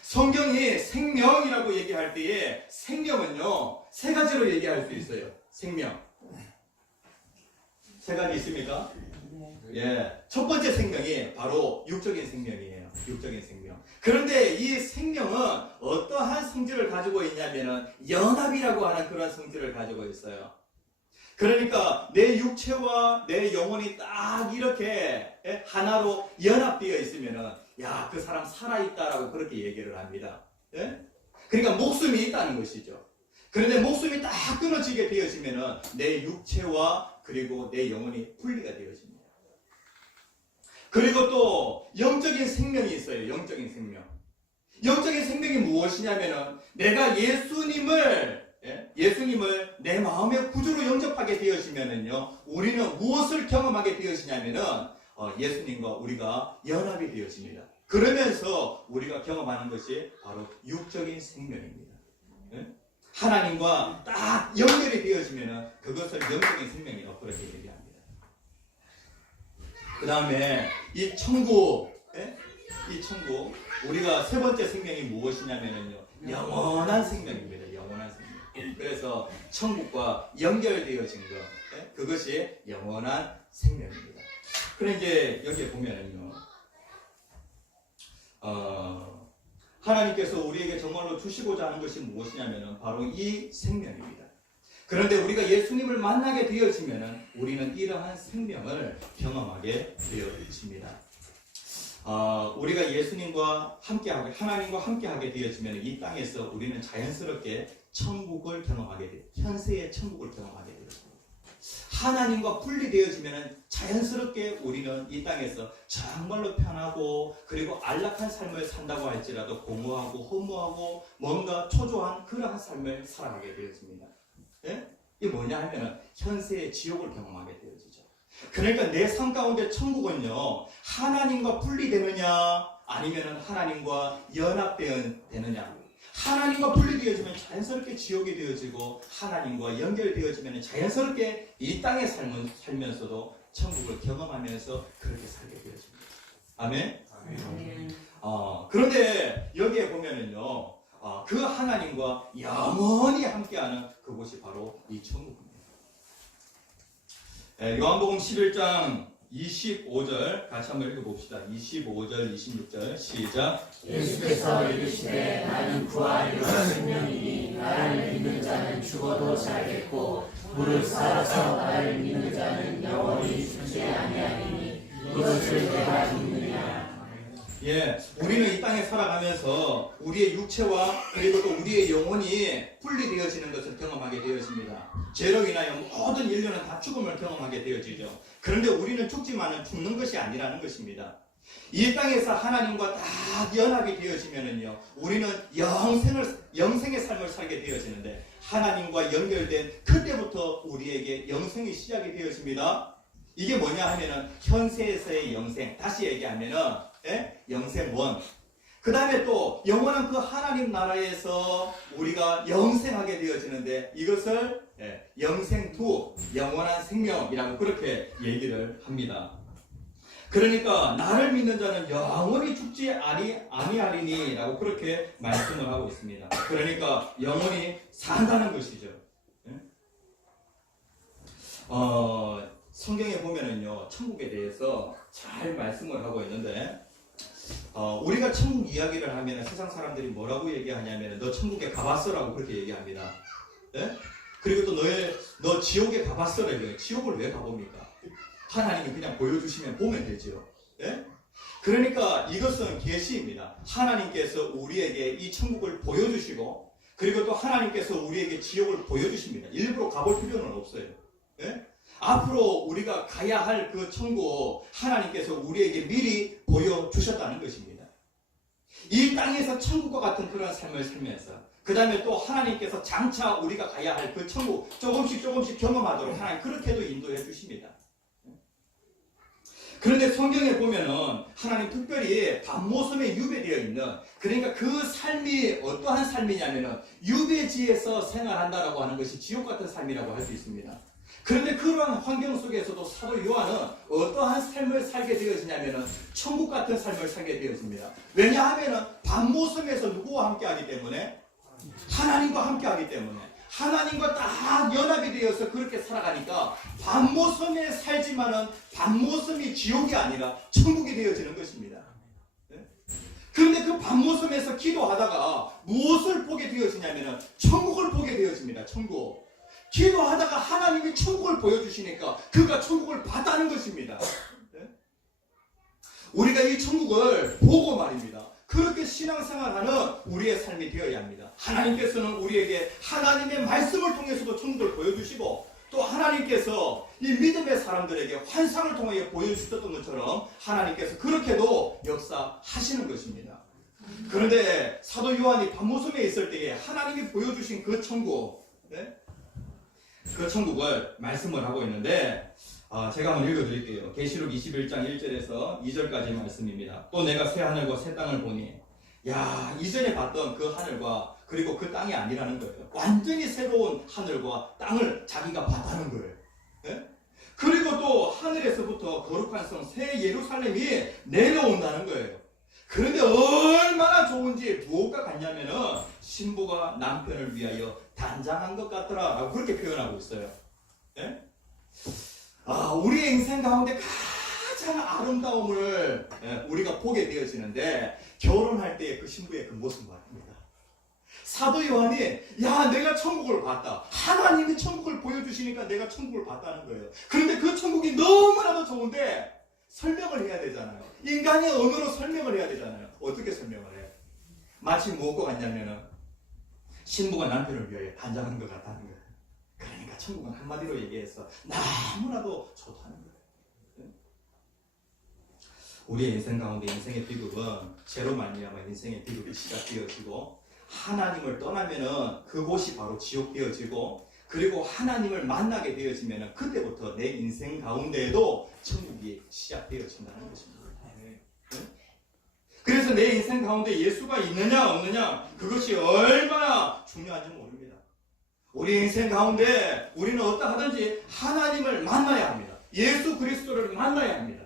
성경이 생명이라고 얘기할 때에 생명은요 세 가지로 얘기할 수 있어요. 생명 세 가지 있습니까? 예, 첫 번째 생명이 바로 육적인 생명이에요. 육적인 생명. 그런데 이 생명은 어떠한 성질을 가지고 있냐면은 연합이라고 하는 그런 성질을 가지고 있어요. 그러니까 내 육체와 내 영혼이 딱 이렇게 하나로 연합되어 있으면은 야, 그 사람 살아있다라고 그렇게 얘기를 합니다. 예? 그러니까 목숨이 있다는 것이죠. 그런데 목숨이 딱 끊어지게 되어지면은 내 육체와 그리고 내 영혼이 분리가 되어집니다. 그리고 또 영적인 생명이 있어요. 영적인 생명. 영적인 생명이 무엇이냐면은 내가 예수님을 내 마음의 구주로 영접하게 되어지면은요, 우리는 무엇을 경험하게 되어지냐면은 예수님과 우리가 연합이 되어집니다. 그러면서 우리가 경험하는 것이 바로 육적인 생명입니다. 하나님과 딱 연결이 되어지면은 그것을 영적인 생명이라고 그렇게 얘기합니다. 그 다음에 이 천국, 우리가 세 번째 생명이 무엇이냐면요, 영원한 생명입니다. 영원한 생명. 그래서 천국과 연결되어진 것, 그것이 영원한 생명입니다. 그런데 이제 여기에 보면은요, 하나님께서 우리에게 정말로 주시고자 하는 것이 무엇이냐면은 바로 이 생명입니다. 그런데 우리가 예수님을 만나게 되어지면은 우리는 이러한 생명을 경험하게 되어집니다. 우리가 예수님과 함께하게, 하나님과 함께하게 되어지면 이 땅에서 우리는 자연스럽게 천국을 경험하게 돼요. 현세의 천국을 경험하게 돼요. 하나님과 분리되어지면 자연스럽게 우리는 이 땅에서 정말로 편하고 그리고 안락한 삶을 산다고 할지라도 공허하고 허무하고 뭔가 초조한 그러한 삶을 살아가게 되어집니다. 예? 이게 뭐냐 하면 현세의 지옥을 경험하게 되어지죠. 그러니까 내 삶 가운데 천국은요, 하나님과 분리되느냐 아니면 하나님과 연합되느냐. 하나님과 분리되어지면 자연스럽게 지옥이 되어지고 하나님과 연결되어지면 자연스럽게 이 땅에 살면서도 천국을 경험하면서 그렇게 살게 되어집니다. 아멘? 아멘. 그런데 여기에 보면은요, 그 하나님과 영원히 함께하는 그곳이 바로 이 천국입니다. 요한복음 11장 25절 같이 한번 읽어봅시다. 25절, 26절 시작. 예수께서 이르시되 나는 부활이요 생명이니 나를 믿는 자는 죽어도 살겠고 무릇 살아서 나를 믿는 자는 영원히 죽지 아니하리니 이것을 내가 믿느냐. 예, 우리는 이 땅에 살아가면서 우리의 육체와 그리고 또 우리의 영혼이 분리되어지는 것을 경험하게 되어집니다. 죄로 인하여 모든 인류는 다 죽음을 경험하게 되어지죠. 그런데 우리는 죽지만은 죽는 것이 아니라는 것입니다. 이 땅에서 하나님과 다 연합이 되어지면은요, 우리는 영생의 삶을 살게 되어지는데 하나님과 연결된 그때부터 우리에게 영생이 시작이 되어집니다. 이게 뭐냐 하면은 현세에서의 영생, 다시 얘기하면은 영생원. 그 다음에 또 영원한 그 하나님 나라에서 우리가 영생하게 되어지는데 이것을 영생투, 영원한 생명이라고 그렇게 얘기를 합니다. 그러니까 나를 믿는 자는 영원히 죽지 아니하리니 라고 그렇게 말씀을 하고 있습니다. 그러니까 영원히 산다는 것이죠. 성경에 보면은요, 천국에 대해서 잘 말씀을 하고 있는데, 우리가 천국 이야기를 하면 세상 사람들이 뭐라고 얘기하냐면 너 천국에 가봤어라고 그렇게 얘기합니다. 네? 그리고 또 너 지옥에 가봤어라고요. 지옥을 왜 가봅니까? 하나님이 그냥 보여주시면 보면 되죠. 네? 그러니까 이것은 계시입니다. 하나님께서 우리에게 이 천국을 보여주시고 그리고 또 하나님께서 우리에게 지옥을 보여주십니다. 일부러 가볼 필요는 없어요. 네? 앞으로 우리가 가야 할 그 천국 하나님께서 우리에게 미리 보여주셨다는 것입니다. 이 땅에서 천국과 같은 그런 삶을 살면서 그 다음에 또 하나님께서 장차 우리가 가야 할 그 천국 조금씩 경험하도록 하나님 그렇게도 인도해 주십니다. 그런데 성경에 보면은 하나님 특별히 반모섬에 유배되어 있는, 그러니까 그 삶이 어떠한 삶이냐면은 유배지에서 생활한다라고 하는 것이 지옥 같은 삶이라고 할 수 있습니다. 그런데 그러한 환경 속에서도 사도 요한은 어떠한 삶을 살게 되어지냐면은 천국 같은 삶을 살게 되어집니다. 왜냐하면은 반모섬에서 누구와 함께하기 때문에, 하나님과 함께하기 때문에, 하나님과 딱 연합이 되어서 그렇게 살아가니까 반모섬에 살지만은 반모섬이 지옥이 아니라 천국이 되어지는 것입니다. 그런데 그 반모섬에서 기도하다가 무엇을 보게 되어지냐면은 천국을 보게 되어집니다. 천국. 기도하다가 하나님이 천국을 보여주시니까 그가 천국을 봤다는 것입니다. 우리가 이 천국을 보고 말입니다. 그렇게 신앙생활하는 우리의 삶이 되어야 합니다. 하나님께서는 우리에게 하나님의 말씀을 통해서도 천국을 보여주시고, 또 하나님께서 이 믿음의 사람들에게 환상을 통해 보여주셨던 것처럼 하나님께서 그렇게도 역사하시는 것입니다. 그런데 사도 요한이 반모섬에 있을 때에 하나님이 보여주신 그 천국, 그 천국을 말씀을 하고 있는데, 제가 한번 읽어드릴게요. 계시록 21장 1절에서 2절까지 말씀입니다. 또 내가 새 하늘과 새 땅을 보니, 이전에 봤던 그 하늘과 그리고 그 땅이 아니라는 거예요. 완전히 새로운 하늘과 땅을 자기가 봤다는 거예요. 그리고 또 하늘에서부터 거룩한 성 새 예루살렘이 내려온다는 거예요. 그런데 얼마나 좋은지 무엇과 같냐면은 신부가 남편을 위하여 단장한 것 같더라 라고 그렇게 표현하고 있어요. 우리의 인생 가운데 가장 아름다움을 우리가 보게 되어지는데, 결혼할 때의 그 신부의 그 모습 말입니다. 사도 요한이 내가 천국을 봤다. 하나님이 천국을 보여주시니까 내가 천국을 봤다는 거예요. 그런데 그 천국이 너무나도 좋은데 설명을 해야 되잖아요. 인간의 언어로 설명을 해야 되잖아요. 어떻게 설명을 해요? 마치 무엇과 같냐면은 신부가 남편을 위하여 단장하는 것 같다는 거예요. 그러니까 천국은 한마디로 얘기해서 너무나도 좋다는 거예요. 우리의 인생 가운데 인생의 비극은 죄로 말미암아 인생의 비극이 시작되어지고, 하나님을 떠나면은 그곳이 바로 지옥 되어지고, 그리고 하나님을 만나게 되어지면은 그때부터 내 인생 가운데에도 천국이 시작되어진다는 것입니다. 그래서 내 인생 가운데 예수가 있느냐 없느냐, 그것이 얼마나 중요한지 모릅니다. 우리 인생 가운데 우리는 어떠하든지 하나님을 만나야 합니다. 예수 그리스도를 만나야 합니다.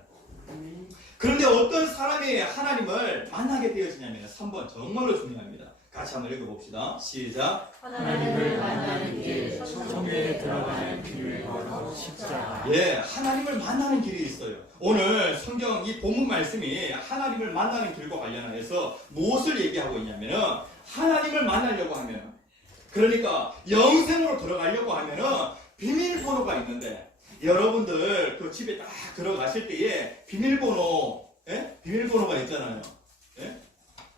그런데 어떤 사람이 하나님을 만나게 되어지냐면 3번 정말로 중요합니다. 같이 한번 읽어봅시다. 시작. 하나님을 만나는 길, 천국에 들어가는 길을 걸어 십자가. 하나님을 만나는 길이 있어요. 오늘 성경 이 본문 말씀이 하나님을 만나는 길과 관련해서 무엇을 얘기하고 있냐면은, 하나님을 만나려고 하면, 그러니까 영생으로 들어가려고 하면은 비밀번호가 있는데, 여러분들 그 집에 딱 들어가실 때에 비밀번호가 있잖아요.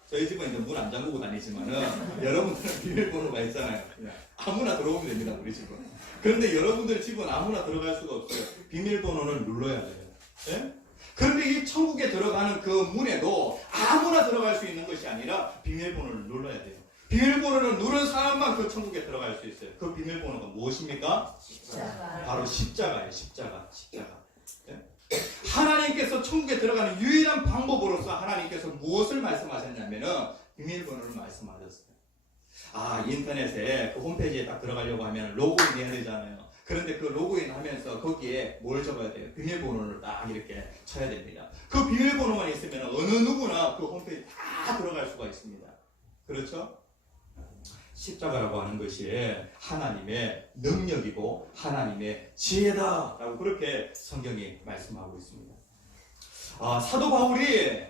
저희 집은 이제 문 안 잠그고 다니지만은 여러분들은 비밀번호가 있잖아요. 아무나 들어오면 됩니다, 우리 집은. 그런데 여러분들 집은 아무나 들어갈 수가 없어요. 비밀번호를 눌러야 돼요. 그런데 이 천국에 들어가는 그 문에도 아무나 들어갈 수 있는 것이 아니라 비밀번호를 눌러야 돼요. 비밀번호를 누른 사람만 그 천국에 들어갈 수 있어요. 그 비밀번호가 무엇입니까? 십자가. 바로 십자가예요. 십자가. 하나님께서 천국에 들어가는 유일한 방법으로서 하나님께서 무엇을 말씀하셨냐면은 비밀번호를 말씀하셨어요. 인터넷에 그 홈페이지에 딱 들어가려고 하면 로그인 해야 되잖아요. 그런데 그 로그인 하면서 거기에 뭘 적어야 돼요? 비밀번호를 딱 이렇게 쳐야 됩니다. 그 비밀번호만 있으면 어느 누구나 그 홈페이지 다 들어갈 수가 있습니다. 그렇죠? 십자가라고 하는 것이 하나님의 능력이고 하나님의 지혜다라고 그렇게 성경이 말씀하고 있습니다. 사도 바울이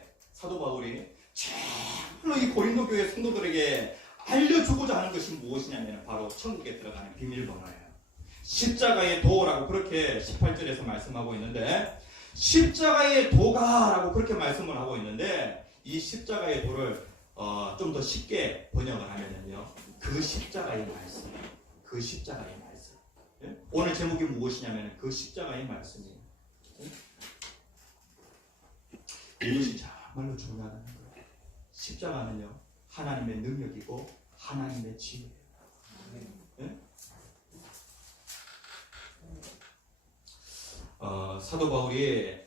정말로 이 고린도 교회 성도들에게 알려주고자 하는 것이 무엇이냐면 바로 천국에 들어가는 비밀번호예요. 십자가의 도라고 그렇게 18절에서 말씀하고 있는데, 십자가의 도가라고 그렇게 말씀을 하고 있는데, 이 십자가의 도를 좀 더 쉽게 번역을 하면요, 그 십자가의 말씀. 오늘 제목이 무엇이냐면 그 십자가의 말씀이에요. 이것이 정말로 중요하다는 거예요. 십자가는요 하나님의 능력이고 하나님의 지혜예요. 네? 사도 바울이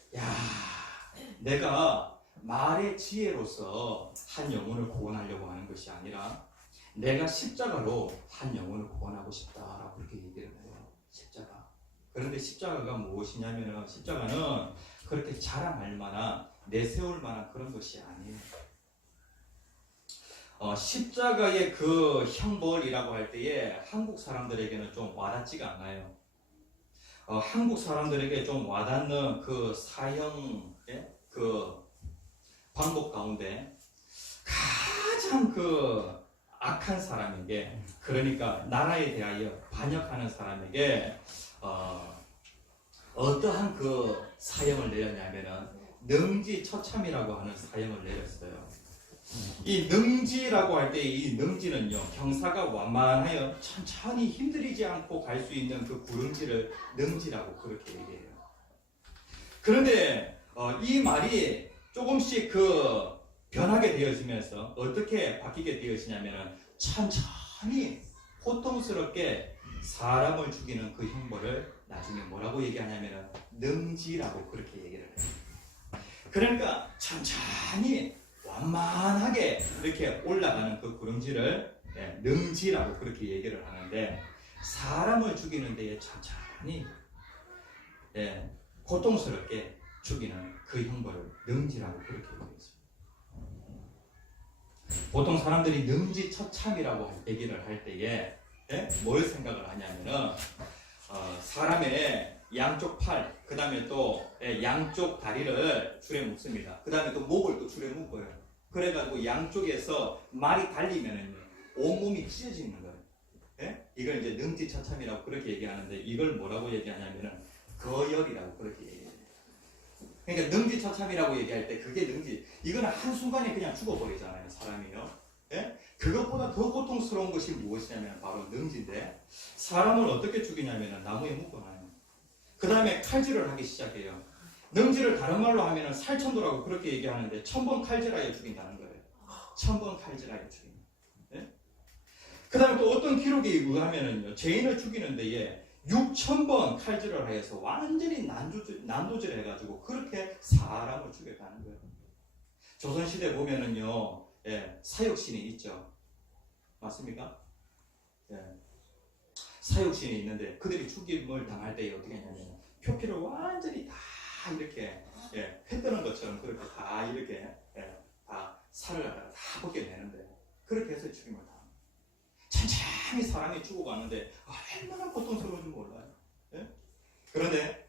내가 말의 지혜로서 한 영혼을 구원하려고 하는 것이 아니라 내가 십자가로 한 영혼을 구원하고 싶다라고 그렇게 얘기를 해요. 십자가. 그런데 십자가가 무엇이냐면은 십자가는 그렇게 자랑할 만한 내세울 만한 그런 것이 아니에요. 십자가의 그 형벌이라고 할 때에 한국 사람들에게는 좀 와닿지가 않아요. 한국 사람들에게 좀 와닿는 그 사형의 그 방법 가운데 가장 그 악한 사람에게, 그러니까 나라에 대하여 반역하는 사람에게 어떠한 그 사형을 내렸냐면은 능지처참이라고 하는 사형을 내렸어요. 이 능지라고 할 때 이 능지는요 경사가 완만하여 천천히 힘들이지 않고 갈 수 있는 그 구릉지를 능지라고 그렇게 얘기해요. 그런데 이 말이 조금씩 그 변하게 되어지면서 어떻게 바뀌게 되어지냐면은 천천히 고통스럽게 사람을 죽이는 그 형벌을 나중에 뭐라고 얘기하냐면은 능지라고 그렇게 얘기를 해요. 그러니까 천천히 완만하게 이렇게 올라가는 그 구름지를 능지라고 그렇게 얘기를 하는데, 사람을 죽이는 데에 천천히 고통스럽게 죽이는 그 형벌을 능지라고 그렇게 얘기했어요. 보통 사람들이 능지처참이라고 얘기를 할 때에 뭘 생각을 하냐면은 사람의 양쪽 팔, 그 다음에 또 양쪽 다리를 줄에 묶습니다. 그 다음에 또 목을 또 줄에 묶어요. 그래가지고 양쪽에서 말이 달리면은 온몸이 찢어지는 거예요. 이걸 이제 능지처참이라고 그렇게 얘기하는데, 이걸 뭐라고 얘기하냐면은 거열이라고 그렇게 얘기해요. 그러니까 능지처참이라고 얘기할 때 그게 이거는 한순간에 그냥 죽어버리잖아요, 사람이요. 그것보다 더 고통스러운 것이 무엇이냐면 바로 능지인데, 사람을 어떻게 죽이냐면 나무에 묶어놔요. 그 다음에 칼질을 하기 시작해요. 능지를 다른 말로 하면 살천도라고 그렇게 얘기하는데 1000번 칼질하여 죽인다는 거예요. 1000번 칼질하여 죽인다. 그 다음에 또 어떤 기록에 의하면은요, 죄인을 죽이는 데에 6000번 칼질을 하여서 완전히 난도질 해가지고 그렇게 사람을 죽였다는 거예요. 조선시대 보면은요, 사육신이 있죠. 맞습니까? 사육신이 있는데 그들이 죽임을 당할 때에 어떻게 했냐면 표피를 완전히 다 이렇게 회 떠는 것처럼 그렇게 다 이렇게 다 살을 다 벗겨내는데, 그렇게 해서 죽임을 당합니다. 천천히 사람이 죽어가는데 얼마나 고통스러운지 몰라요. 그런데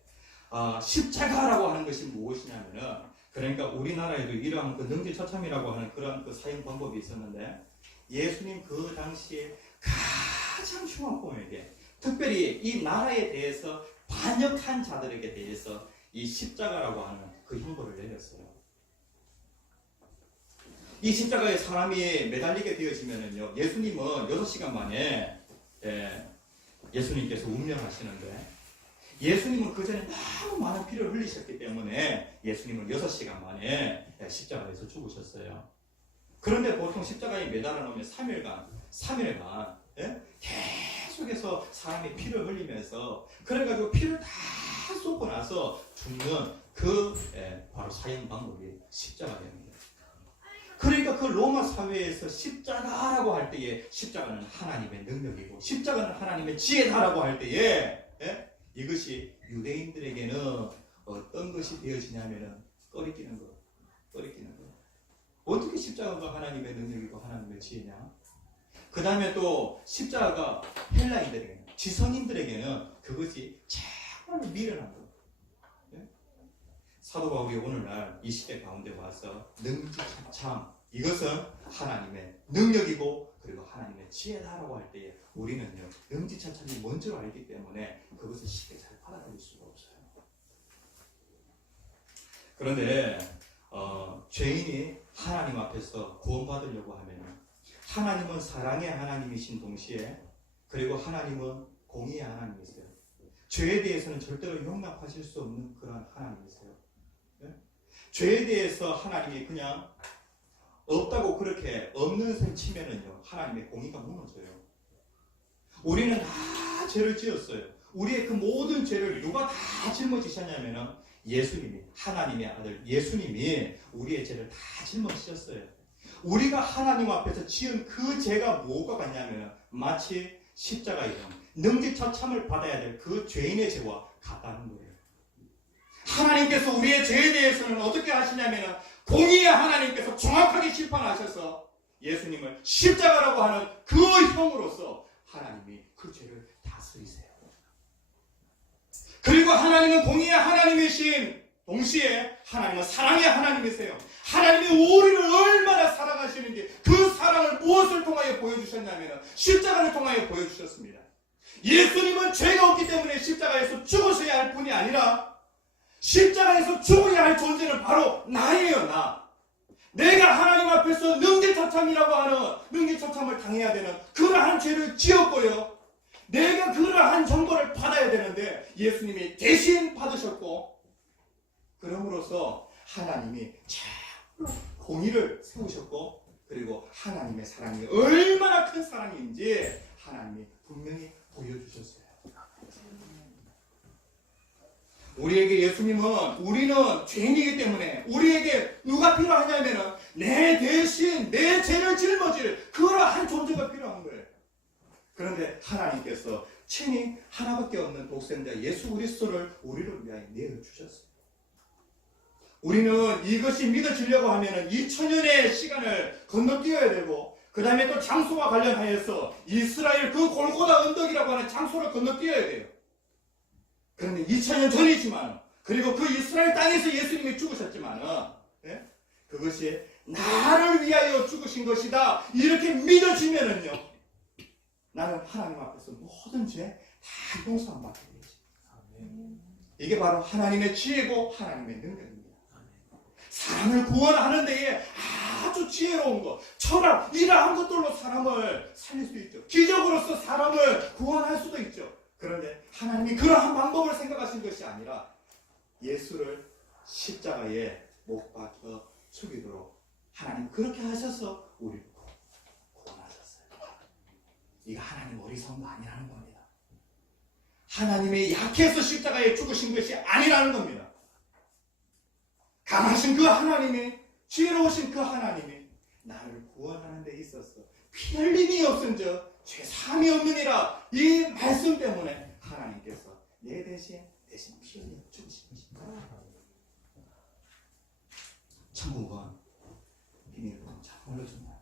십자가라고 하는 것이 무엇이냐면은, 그러니까 우리나라에도 이러한 그 능지처참이라고 하는 그런 그 사형 방법이 있었는데, 예수님 그 당시에 가장 흉악범에게, 특별히 이 나라에 대해서 반역한 자들에게 대해서 이 십자가라고 하는 그 형벌을 내렸어요. 이 십자가에 사람이 매달리게 되어지면은요, 예수님은 6시간 만에 예수님께서 운명하시는데, 예수님은 그 전에 너무 많은 피를 흘리셨기 때문에 예수님은 6시간 만에 십자가에서 죽으셨어요. 그런데 보통 십자가에 매달아 놓으면 3일간 계속해서 사람이 피를 흘리면서, 그래가지고 피를 다 쏟고 나서 죽는 그 바로 사형 방법이 십자가입니다. 그러니까 그 로마 사회에서 십자가라고 할 때에 십자가는 하나님의 능력이고 십자가는 하나님의 지혜다라고 할 때에 이것이 유대인들에게는 어떤 것이 되어지냐면은 꺼리끼는 거. 어떻게 십자가가 하나님의 능력이고 하나님의 지혜냐? 그 다음에 또 십자가가 헬라인들에게는, 지성인들에게는 그것이 정말 미련한 거. 사도 바울이 오늘날 이 시대 가운데 와서 능지처참, 이것은 하나님의 능력이고 그리고 하나님의 지혜다라고 할 때에 우리는요, 능지처참이 뭔지를 알기 때문에 그것을 쉽게 잘 받아들일 수가 없어요. 그런데 죄인이 하나님 앞에서 구원받으려고 하면, 하나님은 사랑의 하나님이신 동시에 그리고 하나님은 공의의 하나님이세요. 죄에 대해서는 절대로 용납하실 수 없는 그런 하나님이세요. 죄에 대해서 하나님이 그냥 없다고 그렇게 없는 셈 치면은요, 하나님의 공의가 무너져요. 우리는 다 죄를 지었어요. 우리의 그 모든 죄를 누가 다 짊어지셨냐면은 예수님이, 하나님의 아들 예수님이 우리의 죄를 다 짊어지셨어요. 우리가 하나님 앞에서 지은 그 죄가 뭐가 같냐면 마치 십자가이던 능지처참을 받아야 될 그 죄인의 죄와 같다는 거예요. 하나님께서 우리의 죄에 대해서는 어떻게 하시냐면 공의의 하나님께서 정확하게 심판하셔서 예수님을 십자가라고 하는 그 형으로서 하나님이 그 죄를 다스리세요. 그리고 하나님은 공의의 하나님이신 동시에 하나님은 사랑의 하나님이세요. 하나님이 우리를 얼마나 사랑하시는지 그 사랑을 무엇을 통하여 보여주셨냐면 십자가를 통하여 보여주셨습니다. 예수님은 죄가 없기 때문에 십자가에서 죽으셔야 할 뿐이 아니라 십자가에서 죽어야 할 존재는 바로 나예요. 내가 하나님 앞에서 능지처참이라고 하는 능지처참을 당해야 되는 그러한 죄를 지었고요. 내가 그러한 정보를 받아야 되는데 예수님이 대신 받으셨고, 그러므로서 하나님이 참 공의를 세우셨고, 그리고 하나님의 사랑이 얼마나 큰 사랑인지 하나님이 분명히 보여주셨어요. 우리에게 예수님은, 우리는 죄인이기 때문에 우리에게 누가 필요하냐면은 내 대신 내 죄를 짊어질 그러한 존재가 필요한 거예요. 그런데 하나님께서 친히 하나밖에 없는 독생자 예수 그리스도를 우리를 위하여 내어주셨어요. 우리는 이것이 믿어지려고 하면은 2000년의 시간을 건너뛰어야 되고, 그 다음에 또 장소와 관련하여서 이스라엘 그 골고다 언덕이라고 하는 장소를 건너뛰어야 돼요. 그런데 2000년 전이지만, 그리고 그 이스라엘 땅에서 예수님이 죽으셨지만, 그것이 나를 위하여 죽으신 것이다 이렇게 믿어지면은요, 나는 하나님 앞에서 모든 죄 다 용서받게 되지. 이게 바로 하나님의 지혜고 하나님의 능력입니다. 사람을 구원하는 데에 아주 지혜로운 것, 철학, 이러한 것들로 사람을 살릴 수 있죠. 기적으로서 사람을 구원할 수도 있죠. 그런데 하나님이 그러한 방법을 생각하신 것이 아니라 예수를 십자가에 못 박혀 죽이도록 하나님 그렇게 하셔서 우리를 구원하셨어요. 이거 하나님 어리석은 거 아니라는 겁니다. 하나님의 약해서 십자가에 죽으신 것이 아니라는 겁니다. 강하신 그 하나님이, 지혜로우신 그 하나님이 나를 구원하는 데 있어서 피 흘림이 없은즉 죄 사함이 없느니라, 이 말씀 때문에 하나님께서 내 대신 피 흘려 죽으신 것입니다. 천국은 비밀번호 잘 올려준다.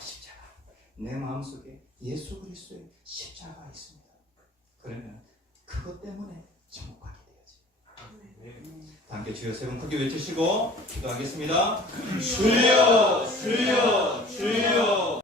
십자가. 내 마음속에 예수 그리스도의 십자가가 있습니다. 그러면 그것 때문에 천국 가게 되어지. 함께 주여 세 번 크게 외치시고 기도하겠습니다. 주여, 주여, 주여.